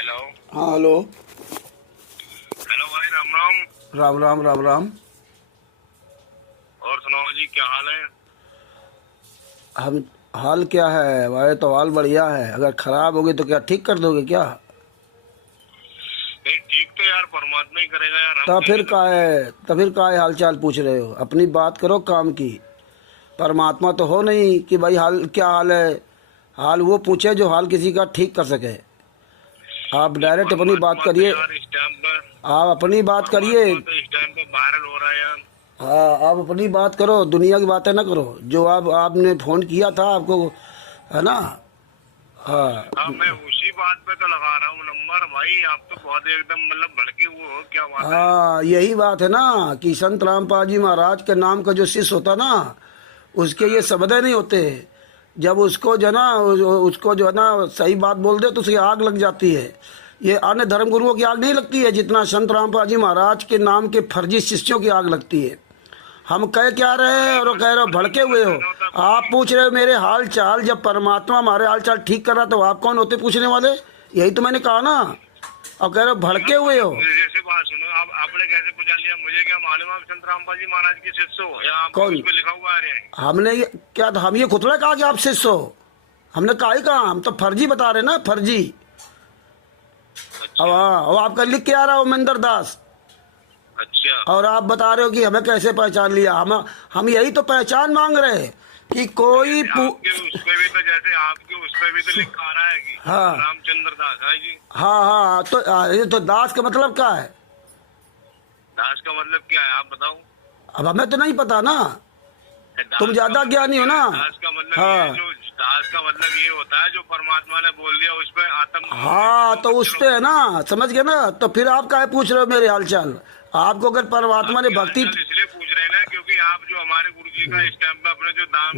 Hello. हाँ hello. Hello भाई, राम राम। राम राम राम राम। और सुनाओ जी, क्या हाल है? हम हाल क्या है हमारे तो हाल बढ़िया है। अगर खराब होगी तो क्या ठीक कर दोगे क्या? नहीं, ठीक तो यार परमात्मा ही करेगा यार, हम तो फिर कहेंगे तो का क्या? है तो फिर का है हाल चाल पूछ रहे हो? अपनी बात करो काम की। परमात्मा तो हो नहीं कि भाई हाल क्या हाल है। हाल वो पूछे जो हाल किसी का ठीक कर सके। आप नहीं, डायरेक्ट अपनी बात परमात्मा तो करिए। यार इस टाइम पर आप अपनी बात करिए। परमात्मा तो इस टाइम पर वायरल हो रहा है यार। हाँ आप अपनी बात करो, दुनिया की बातें ना करो। जो आपने फ़ोन किया था आपको, है ना? हाँ। हाँ, मैं उसी बात पे तो लगा रहा हूँ नंबर। भाई आप तो बहुत एकदम मतलब भड़के हुए हो, क्या बात है? हाँ यही बात है ना कि संत रामपाल जी महाराज के नाम का जो शिष्य होता ना, उसके ये शब्द नहीं होते। जब उसको जो है ना, उसको जो है ना सही बात बोल दे तो उसकी आग लग जाती है। ये अन्य धर्म गुरुओं की आग नहीं लगती है जितना संत रामपाल जी महाराज के नाम के फर्जी शिष्यों की आग लगती है। हम कह क्या रहे हैं भाई और वो बस कह रहे हो फर्जी भड़के मतलब हुए हो। कहना होता आप कोई। पूछ रहे हो मेरे हाल चाल। जब परमात्मा हमारे हाल चाल ठीक कर रहा तो आप कौन होते पूछने वाले? यही तो मैंने कहा ना। और कह रहे हो नहीं, भड़के मैं हुए मुझे हो। मुझे जैसे बात सुनो, आप आपने कैसे पूछा लिया? मुझे क्या मालूम आप संत रामपाल जी महाराज के शिष्य हो, या आपके उस कौन? पे लिखा हुआ आ रहा है? हमने ये क्या था? हम ये खुद कहा कि आप शिष्य हो? हमने कहा ही कहा। हम तो फर्जी बता रहे ना, फर्जी। अब अच्छा। हाँ, अब आपका लिख के आ रहा हो महेंद्र दास। अच्छा। और आप बता रहे हो कि हमें कैसे पहचान लिया। हम यही तो पहचान मांग रहे हैं कि कोई जैसे आपके उस पे भी तो जैसे आपके उस पे भी तो लिखा आ रहा है कि हाँ रामचंद्र दास है जी। हाँ हाँ। तो ये तो दास का मतलब क्या है? दास का मतलब क्या है, आप बताओ? अब हमें तो नहीं पता ना। तुम दास का ज्यादा मतलब ज्ञानी हो क्या ना। है? दास का मतलब ये है, हाँ जो दास का मतलब ये होता है जो परमात्मा ने बोल दिया उस पे आत्म हाँ। वो तो मत उस चलो। पे है ना, समझ गए ना? तो फिर आप काहे पूछ रहे हो मेरे हालचाल? आपको अगर परमात्मा ने आपके भक्ति। हालचाल इसलिए पूछ रहे हैं ना, क्योंकि आप जो हमारे गुरु जी का इस टाइम पे अपने जो दान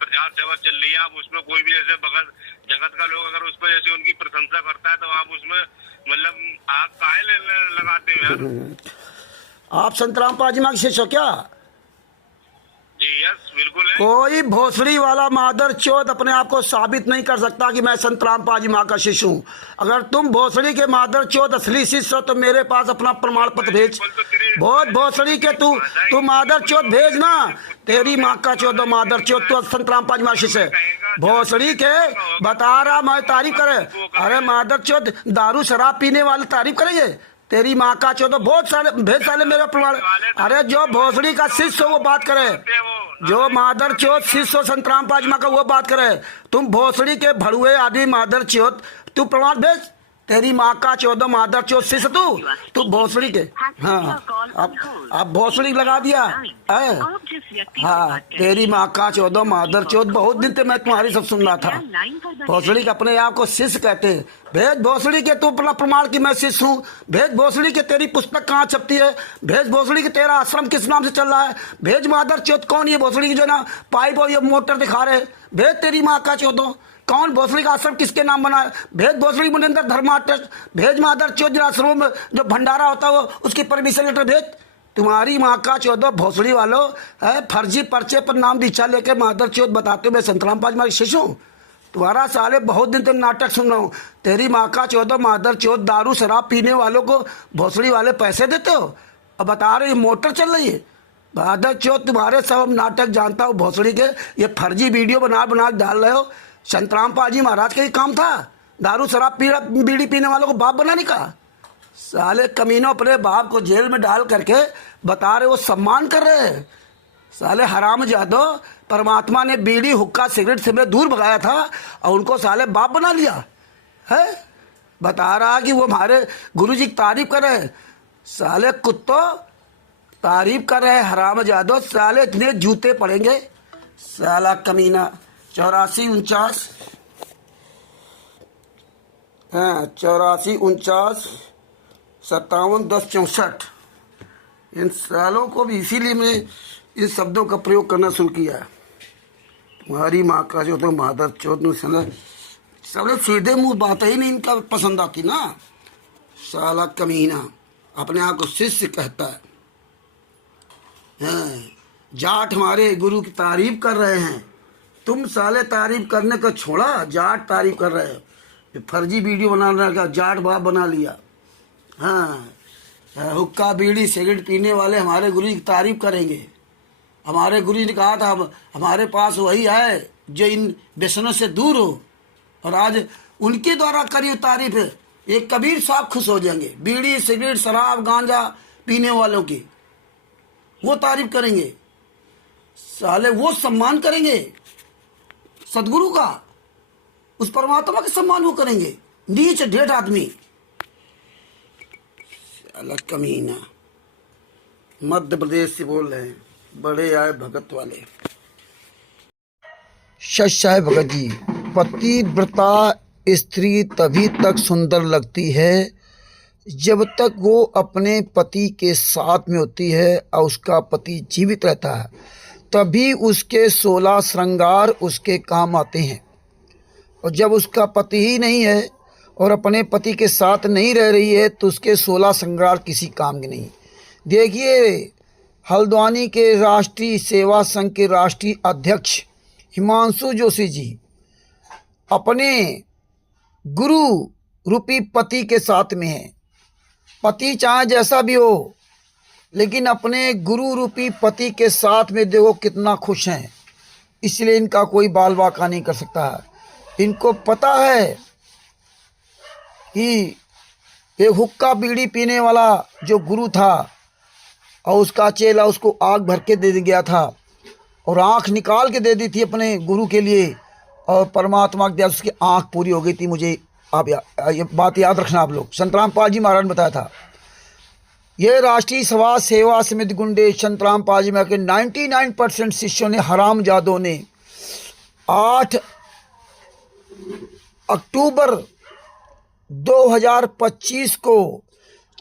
प्रचार सेवा चल रही है, आप उसमें कोई भी जैसे भगत जगत का लोग अगर उस पर जैसे उनकी प्रशंसा करता है तो आप उसमें मतलब आप काहे लगाते हो यार? आप संत रामपाल जी माँ के शिष्य हो क्या? जी यस, बिल्कुल है। कोई भोसड़ी वाला मादर चोद अपने आप को साबित नहीं कर सकता कि मैं संत रामपाल जी माँ का शिष्य हूँ। अगर तुम भोसड़ी के मादर चोद असली शिष्य हो तो मेरे पास अपना प्रमाण पत्र पहली भेज। बोल तो तेरी बहुत भोसड़ी के तेरी भाषा तू ही इतनी मादर बुरी चोद हो गई भेज है, ना। जैसे कुत्ते तेरी होते हैं माँ का कुत्ता चोद वाला मादर कहेगा चोद तो संत रामपाल जी माँ का घर शिष्य में है। कहेगा जहाँ भोसड़ी तेरे के कुत्ते का होगा बता रहा मैं वहाँ तारीफ करे। वो करे। अरे मादर चोद दारू शराब पीने वाले तारीफ करेंगे? तेरी माँ का चोद बहुत सारे भेज साले मेरा प्रमाण। अरे जो भोसड़ी का शिष्य हो वो बात करे। जो मादर चोत शिष्य संतराम पाजमा का वो बात करे। तुम भोसड़ी के भड़ुए आदमी मादर चोत, तू प्रमाण भेज। तेरी माँ का चौदह मादर चोत शिष्य तू भोसड़ी के। हाँ अब भोसड़ी लगा दिया है। हाँ तेरी माँ का चौदह मादर चोत। बहुत दिन से मैं तुम्हारी सब सुन रहा था। भोसड़ी के अपने आप को शिष्य कहते हैं। भेज भोसड़ी के तू अपना प्रमाण कि मैं शिष्य हूँ। भेज भोसड़ी के तेरी पुस्तक कहाँ छपती है। भेज भोसड़ी के तेरा आश्रम किस नाम से चल रहा है। भेज मादर चौथ कौन ये भोसड़ी की जो ना पाइप और ये मोटर दिखा रहे। भेज तेरी माँ का चौथो कौन भोसड़ी का आश्रम किसके नाम बना है। भेज भोसड़ी मुनिंदर धर्मा ट्रस्ट। भेज मादर चौथ आश्रमों में जो भंडारा होता है वो उसकी परमिशन लेटर भेज। तुम्हारी माँ का चौदह भोसड़ी वालों है फर्जी पर्चे पर नाम दीक्षा लेकर मादर चौथ बताते हो मैं संतराम पाज मारी शिष्य हूँ। तुम्हारा साले बहुत दिन तक नाटक सुन रहा हूँ। तेरी माँ का चौदह मादर चौथ दारू शराब पीने वालों को भोसड़ी वाले पैसे देते हो। अब बता रहे मोटर चल रही है। मादर चौथ तुम्हारे सब नाटक जानता हूँ भोसड़ी के। ये फर्जी वीडियो बना बना डाल रहे हो। संतराम पाजी महाराज का ही काम था दारू शराब बीड़ी पीने वालों को बाप बनाने का। साले कमीनों अपने बाप को जेल में डाल करके बता रहे वो सम्मान कर रहे हैं। साले हराम जादो परमात्मा ने बीड़ी हुक्का सिगरेट से दूर भगाया था और उनको साले बाप बना लिया है। बता रहा कि वो हमारे गुरुजी की तारीफ कर रहे हैं। साले कुत्तों तारीफ कर रहे हैं हराम जादो। साले इतने जूते पड़ेंगे। साला कमीना 84 49 हाँ 84 49 57 10 64। इन सालों को भी इसीलिए मैं इन शब्दों का प्रयोग करना शुरू किया है। तुम्हारी माँ का जो तो मादर चौथ साले सीधे मुंह बात ही नहीं इनका पसंद आती ना। साला कमीना अपने आप को शिष्य कहता है। हाँ, जाट हमारे गुरु की तारीफ कर रहे हैं। तुम साले तारीफ करने को छोड़ा जाट तारीफ कर रहे हो। ये फर्जी वीडियो बनाने का जाट बाप बना लिया। हाँ, हुक्का बीड़ी सिगरेट पीने वाले हमारे गुरु जी की तारीफ करेंगे। हमारे गुरु जी ने कहा था हमारे पास वही है जो इन व्यसनों से दूर हो, और आज उनके द्वारा करी तारीफ एक कबीर साहब खुश हो जाएंगे। बीड़ी सिगरेट शराब गांजा पीने वालों की वो तारीफ करेंगे, साले वो सम्मान करेंगे सदगुरु का, उस परमात्मा का सम्मान वो करेंगे। नीच ढेठ आदमी, साला कमीना। मध्य प्रदेश से बोल रहे हैं, बड़े आए भगत वाले। सच्चा है भगत जी, पतिव्रता स्त्री तभी तक सुंदर लगती है जब तक वो अपने पति के साथ में होती है और उसका पति जीवित रहता है, तभी उसके 16 श्रृंगार उसके काम आते हैं। और जब उसका पति ही नहीं है और अपने पति के साथ नहीं रह रही है तो उसके 16 श्रृंगार किसी काम के नहीं। देखिए, हल्द्वानी के राष्ट्रीय सेवा संघ के राष्ट्रीय अध्यक्ष हिमांशु जोशी जी अपने गुरु रूपी पति के साथ में हैं। पति चाहे जैसा भी हो, लेकिन अपने गुरु रूपी पति के साथ में देखो कितना खुश हैं। इसलिए इनका कोई बाल बाका नहीं कर सकता है। इनको पता है कि एक हुक्का बीड़ी पीने वाला जो गुरु था और उसका चेला उसको आग भर के दे गया था और आँख निकाल के दे दी थी अपने गुरु के लिए, और परमात्मा के दया से उसकी आँख पूरी हो गई थी। मुझे आप ये बात याद रखना आप लोग। संत रामपाल जी महाराज ने बताया था। ये राष्ट्रीय समाज सेवा समिति गुंडे संत रामपाल जी महाराज के 99% शिष्यों ने, हरामजादों ने 8 अक्टूबर 2025 को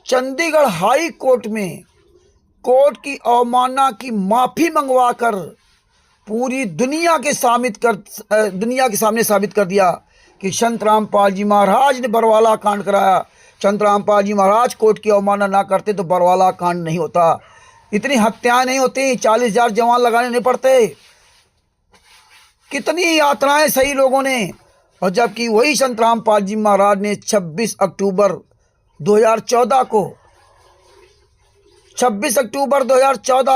चंडीगढ़ हाई कोर्ट में कोर्ट की अवमानना की माफ़ी मंगवाकर पूरी दुनिया के सामने साबित कर दिया कि संत रामपाल जी महाराज ने बरवाला कांड कराया। संत रामपाल जी महाराज कोर्ट की अवमानना ना करते तो बरवाला कांड नहीं होता, इतनी हत्याएं नहीं होती, 40,000 जवान लगाने नहीं पड़ते, कितनी यातनाएं सही लोगों ने। और जबकि वही संत रामपाल जी महाराज ने 26 अक्टूबर 2014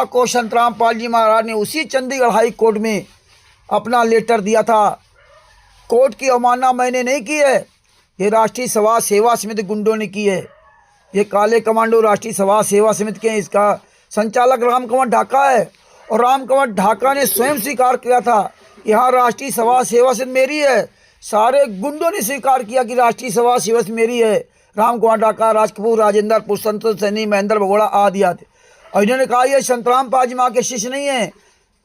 को संत रामपाल जी महाराज ने उसी चंडीगढ़ हाई कोर्ट में अपना लेटर दिया था। कोर्ट की अवमानना मैंने नहीं की है, ये राष्ट्रीय समाज सेवा समिति गुंडों ने की है। ये काले कमांडो राष्ट्रीय समाज सेवा समिति के, इसका संचालक राम कंवर ढाका है, और राम कंवर ढाका ने स्वयं स्वीकार किया था यहाँ राष्ट्रीय समाज सेवा समिति मेरी है। सारे गुंडों ने स्वीकार किया कि राष्ट्रीय समाज सेवा समिति मेरी है। राम कुमार ढाका, राज कपूर, राजेंद्र पुर, संतोष सैनी, महेंद्र भगोड़ा आदि आदि। और इन्होंने कहा ये संत रामपाल जी महाराज के शिष्य नहीं है,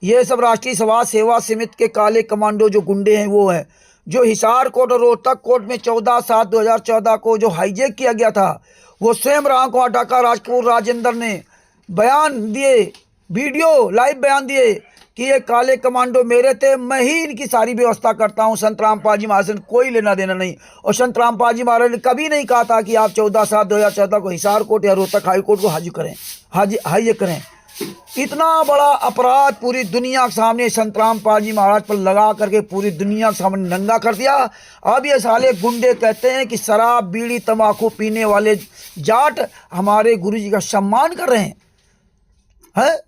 ये सब राष्ट्रीय समाज सेवा समिति के काले कमांडो जो गुंडे हैं वो हैं। जो हिसार कोर्ट और रोहतक कोर्ट में 14/7/2014 को जो हाईजैक किया गया था, वो स्वयं राम कुमार ढाका, राज कपूर, राजेंद्र ने बयान दिए, वीडियो लाइव बयान दिए कि ये काले कमांडो मेरे थे, मैं ही इनकी सारी व्यवस्था करता हूँ। संत रामपाल जी महाराज से कोई लेना देना नहीं। और संत रामपाल जी महाराज ने कभी नहीं कहा था कि आप 14/7/2014 को हिसार कोर्ट या रोहतक हाई कोर्ट को हाईजैक करें। इतना बड़ा अपराध पूरी दुनिया के सामने संत रामपाल जी महाराज पर लगा करके पूरी दुनिया के सामने नंगा कर दिया। अब ये साले गुंडे कहते हैं कि शराब बीड़ी तंबाकू पीने वाले जाट हमारे गुरु जी का सम्मान कर रहे हैं।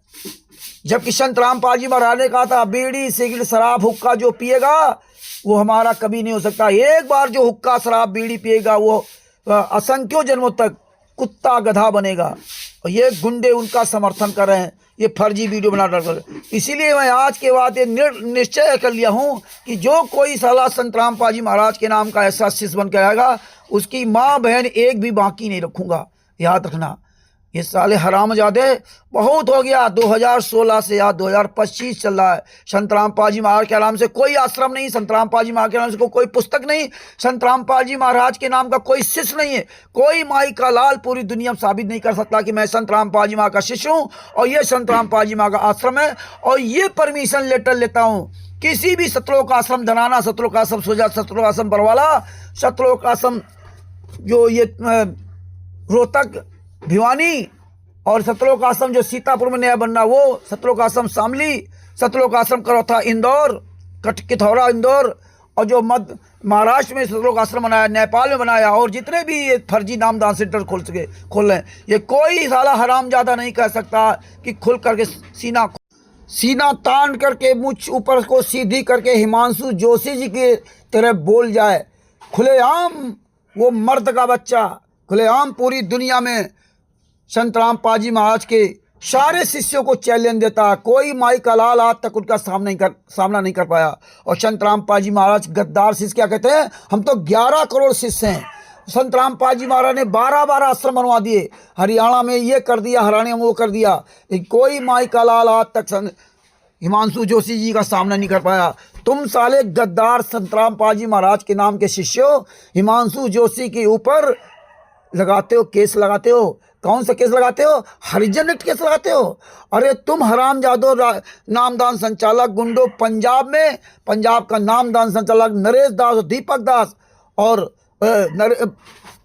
जबकि संत रामपाल जी महाराज ने कहा था बीड़ी सिगरेट शराब हुक्का जो पिएगा वो हमारा कभी नहीं हो सकता। एक बार जो हुक्का शराब बीड़ी पिएगा वो असंख्यों जन्मों तक कुत्ता गधा बनेगा। और ये गुंडे उनका समर्थन कर रहे हैं, ये फर्जी वीडियो बना कर। इसीलिए मैं आज के बाद ये निश्चय कर लिया हूँ कि जो कोई साला संत रामपाल जी महाराज के नाम का ऐसा शिष्य बन के आएगा उसकी माँ बहन एक भी बाकी नहीं रखूँगा। याद रखना, ये साले हरामजादे बहुत हो गया। 2016 से या 2025 चल रहा है। संत रामपाल जी महाराज के नाम से कोई आश्रम नहीं, संत रामपाल जी महाराज के नाम से कोई पुस्तक नहीं, संत रामपाल जी महाराज के नाम का कोई शिष्य नहीं है। कोई माई का लाल पूरी दुनिया में साबित नहीं कर सकता कि मैं संत रामपाल जी महाराज का शिष्य हूँ और ये संत रामपाल जी महाराज का आश्रम है। और ये परमिशन लेटर लेता हूँ किसी भी सतलोक आश्रम धनाना, सतलोक आश्रम सोजा, सतलोक आश्रम बरवाला, सतलोक आश्रम जो ये रोहतक भिवानी, और सतलोक आश्रम जो सीतापुर में नया बनना वो, सतलोक आश्रम शामली, सतलोक आश्रम करौथा इंदौर, किथौरा इंदौर, और जो मध्य महाराष्ट्र में सतलोक आश्रम बनाया, नेपाल में बनाया, और जितने भी ये फर्जी नामदान सेंटर खोल रहे हैं, ये कोई साला हरामजादा नहीं कह सकता कि खुल करके सीना तान करके मुझ ऊपर को सीधी करके हिमांशु जोशी जी के तरह बोल जाए। खुलेआम वो मर्द का बच्चा खुलेआम पूरी दुनिया में संतराम पाजी महाराज के सारे शिष्यों को चैलेंज देता। कोई माई का लाल आज तक उनका सामना नहीं कर पाया। और संतराम पाजी महाराज गद्दार शिष्य क्या कहते हैं, हम तो 11 करोड़ शिष्य हैं। संतराम पाजी महाराज ने 12 आश्रम बनवा दिए, हरियाणा में ये कर दिया, हरियाणा में वो कर दिया, लेकिन कोई माई का लाल आज तक हिमांशु जोशी जी का सामना नहीं कर पाया। तुम साले गद्दार संतराम पाजी महाराज के नाम के शिष्यों हिमांशु जोशी के ऊपर लगाते हो, केस लगाते हो। कौन सा केस लगाते हो? हरिजन एक्ट केस लगाते हो। अरे तुम हरामजादो नामदान संचालक गुंडो, पंजाब का नामदान संचालक नरेश दास और दीपक दास और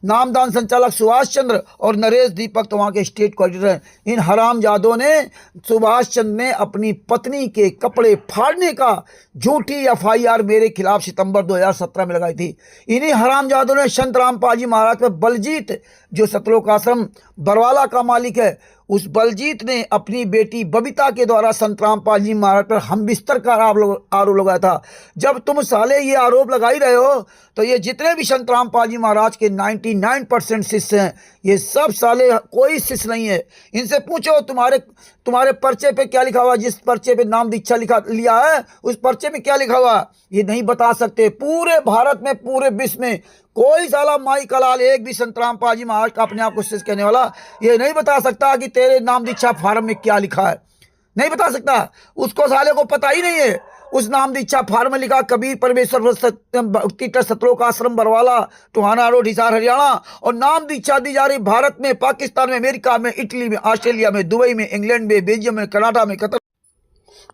नामदान संचालक सुभाष चंद्र और नरेश दीपक तो वहाँ के स्टेट कोऑर्डिनेटर हैं। इन हरामजादों ने सुभाष चंद्र ने अपनी पत्नी के कपड़े फाड़ने का झूठी FIR मेरे खिलाफ सितंबर 2017 में लगाई थी। इन्हीं हरामजादों ने संतराम पाजी महाराज पर बलजीत, जो सतलोक आश्रम बरवाला का मालिक है, उस बलजीत ने अपनी बेटी बबीता के द्वारा संतराम पाजी महाराज पर हमबिस्तर का आरोप लगाया था। जब तुम साले ये आरोप लगा ही रहे हो तो ये जितने भी संतराम पाजी महाराज के 99% शिष्य हैं, ये सब साले कोई शिष्य नहीं है। इनसे पूछो तुम्हारे पर्चे पे क्या लिखा हुआ, जिस पर्चे पे नाम दीक्षा लिया है उस पर्चे में क्या लिखा हुआ, ये नहीं बता सकते। पूरे भारत में, पूरे विश्व में कोई साला माई कलाल एक भी संतराम पाजी महाराज का अपने आप को शिष्य कहने वाला ये नहीं बता सकता कि तेरे नाम दीक्षा फार्म में क्या लिखा है, नहीं बता सकता। उसको साले को पता ही नहीं है। उस नाम दीक्षा फार्म में लिखा कबीर परमेश्वर भक्ति ट्रस्ट सतलोक आश्रम बरवाला, टोहाना रोड, हिसार, हरियाणा। और नाम दीक्षा दी जा रही भारत में, पाकिस्तान में, अमेरिका में, इटली में, ऑस्ट्रेलिया में, दुबई में, इंग्लैंड में, बेल्जियम में, कनाडा में, कतर,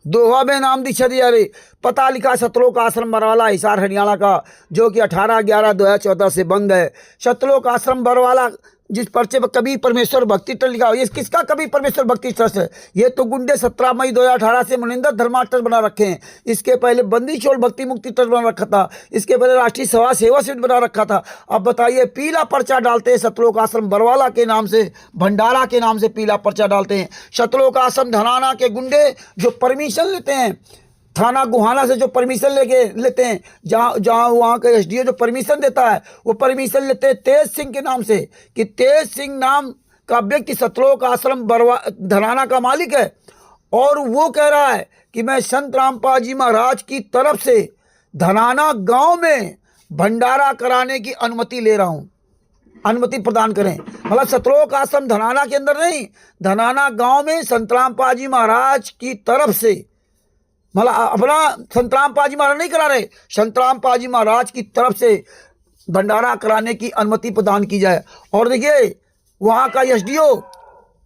दोहा में नाम दीक्षा दी जा रही। पता लिखा सतलोक आश्रम बरवाला, हिसार, हरियाणा का, जो कि 18/11/2014 से बंद है। सतलोक आश्रम बरवाला जिस पर्चे पर कबीर परमेश्वर भक्ति ट्रस्ट लिखा हो, ये किसका कबीर परमेश्वर भक्ति ट्रस्ट है? ये तो गुंडे 17 मई 2018 से मनिंदर धर्मा ट्रस्ट बना रखे हैं। इसके पहले बंदी छोड़ भक्ति मुक्ति ट्रस्ट बना रखा था। इसके पहले राष्ट्रीय सभा सेवा समिति बना रखा था। अब बताइए, पीला पर्चा डालते हैं सतलोक आश्रम बरवाला के नाम से, भंडारा के नाम से पीला पर्चा डालते हैं। सतलोक आश्रम धनाना के गुंडे जो परमिशन लेते हैं, थाना गुहाना से जो परमिशन लेते हैं, जहाँ वहाँ का SDO जो परमिशन देता है, वो परमिशन लेते हैं तेज सिंह के नाम से, कि तेज सिंह नाम का व्यक्ति सतलोक आश्रम धनाना का मालिक है। और वो कह रहा है कि मैं संत रामपाल जी महाराज की तरफ से धनाना गांव में भंडारा कराने की अनुमति ले रहा हूँ, अनुमति प्रदान करें। मतलब सतलोक आश्रम धनाना के अंदर नहीं, धनाना गांव में संत रामपाल जी महाराज की तरफ से, मतलब अपना संतराम पाजी महाराज नहीं करा रहे, संतराम पाजी महाराज की तरफ से भंडारा कराने की अनुमति प्रदान की जाए। और देखिए वहाँ का SDO,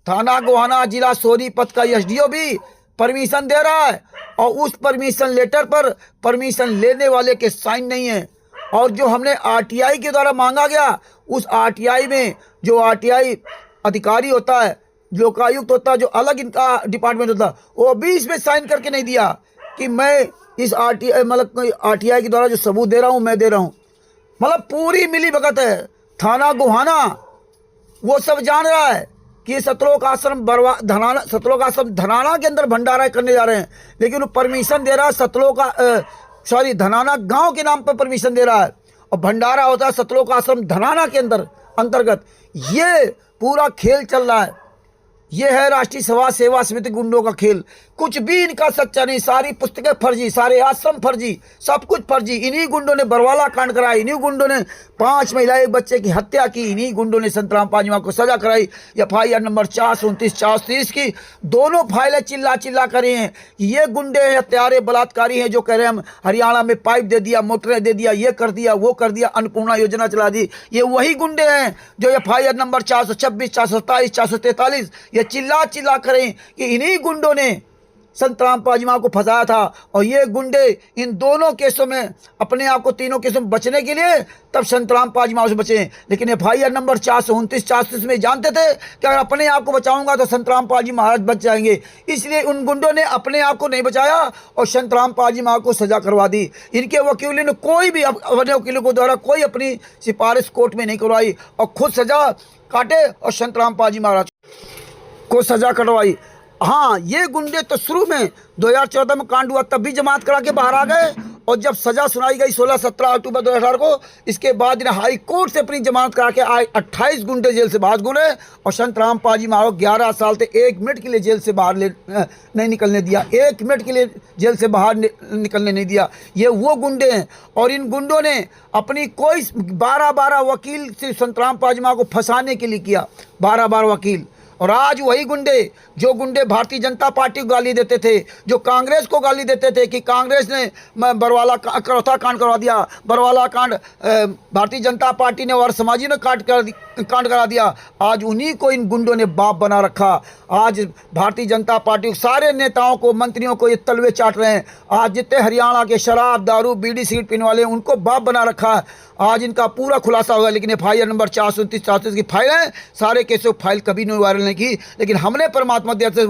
थाना गोहाना जिला सोनीपत का SDO भी परमिशन दे रहा है, और उस परमिशन लेटर पर परमिशन लेने वाले के साइन नहीं है। और जो हमने RTI के द्वारा मांगा गया, उस RTI में जो RTI अधिकारी होता है, लोकायुक्त होता है, जो अलग इनका डिपार्टमेंट होता है, वो भी इसमें साइन करके नहीं दिया कि मैं इस RTI के द्वारा जो सबूत दे रहा हूँ मैं दे रहा हूँ। मतलब पूरी मिली भगत है। थाना गोहाना वो सब जान रहा है कि सतलोक आश्रम धनाना के अंदर भंडारा करने जा रहे हैं, लेकिन वो परमिशन दे रहा है धनाना गांव के नाम पर परमिशन दे रहा है, और भंडारा होता है सतलोक आश्रम धनाना के अंतर्गत। ये पूरा खेल चल रहा है। ये है राष्ट्रीय सभा सेवा समिति गुंडों का खेल। कुछ भी इनका सच्चा नहीं, सारी पुस्तकें फर्जी, सारे आश्रम फर्जी, सब कुछ फर्जी। इन्हीं गुंडों ने बरवाला कांड कराया, इन्हीं गुंडों ने 5 महिला एक बच्चे की हत्या की, इन्हीं गुंडों ने संत रामपाल जी महाराज को सजा कराई। FIR नंबर 429 430 की दोनों फाइलें चिल्ला कर रही हैं कि ये गुंडे हैं, हत्यारे, बलात्कारी हैं, जो कह रहे हैं हम हरियाणा में पाइप दे दिया, मोटरें दे दिया, ये कर दिया, वो कर दिया, अन्नपूर्णा योजना चला दी। ये वही गुंडे हैं जो FIR नंबर 426 427 443 ये चिल्ला करें कि इन्हीं गुंडों ने संतराम पाजीमा को फंसाया था। और ये गुंडे इन दोनों केसों में अपने आप को, तीनों केसों में बचने के लिए तब संतराम पाजीमा से बचे। लेकिन FIR नंबर 429 430 में जानते थे कि अगर अपने आप को बचाऊंगा तो संतराम पाजी महाराज बच जाएंगे, इसलिए उन गुंडों ने अपने आप को नहीं बचाया और संतराम पाजीमा को सजा करवा दी। इनके वकीलों ने कोई भी अपने वकीलों को द्वारा कोई अपनी सिफारिश कोर्ट में नहीं करवाई और खुद सजा काटे और संतराम पाजी महाराज को सजा करवाई। हाँ, ये गुंडे तो शुरू में 2014 में कांड हुआ तब भी जमानत करा के बाहर आ गए, और जब सजा सुनाई गई 16-17 अक्टूबर 2018 को, इसके बाद इन्हें हाई कोर्ट से अपनी जमानत करा के आए 28 गुंडे जेल से बाहर घूमे और संतराम पाजी महाराज 11 साल से 1 मिनट के लिए जेल से बाहर नहीं निकलने दिया, 1 मिनट के लिए जेल से बाहर निकलने नहीं दिया। ये वो गुंडे हैं और इन गुंडों ने अपनी कोई 12 वकील से संतराम पाजी महाराज को फंसाने के लिए किया, 12 वकील। और आज वही गुंडे, जो गुंडे भारतीय जनता पार्टी को गाली देते थे, जो कांग्रेस को गाली देते थे कि कांग्रेस ने बरवाला करौथा कांड करवा दिया, बरवाला कांड भारतीय जनता पार्टी ने और समाजी ने कांड करा दिया, आज उन्हीं को इन गुंडों ने बाप बना रखा। आज भारतीय जनता पार्टी के सारे नेताओं को, मंत्रियों को ये तलवे चाट रहे हैं। आज जितने हरियाणा के शराब, दारू, बीड़ी, सिगरेट पीने वाले उनको बाप बना रखा है। आज इनका पूरा खुलासा होगा। लेकिन FIR नंबर 429 430 की फाइल है, सारे केसों फाइल कभी नहीं वायरल नहीं की, लेकिन हमने परमात्मा दया से